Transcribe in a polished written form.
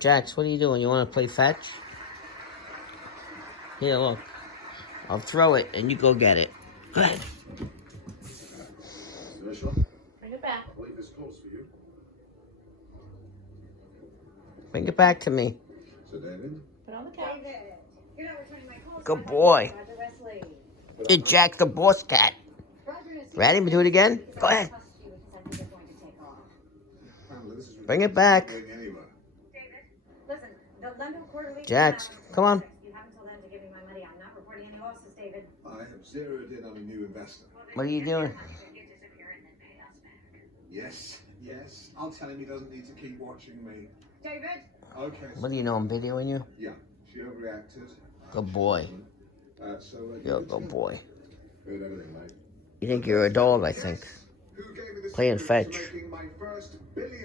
Jax, what are you doing? You want to play fetch? Here, look. I'll throw it, and you go get it. Go ahead. Bring it back. Bring it back to me. Put on the couch. Good boy. Hey, Jack, the boss cat. Ready to do it again? Go ahead. Bring it back. Jax, come on. I have zeroed in on a new investor. What are you doing? Yes. I'll tell him he doesn't need to keep watching me. David? Okay. What do you know? I'm videoing you? Yeah, she overreacted. Good boy. You're a good boy. Good everything, mate. You think you're a dog, I think. Who gave me the Playing secret to fetch. making my first $1 billion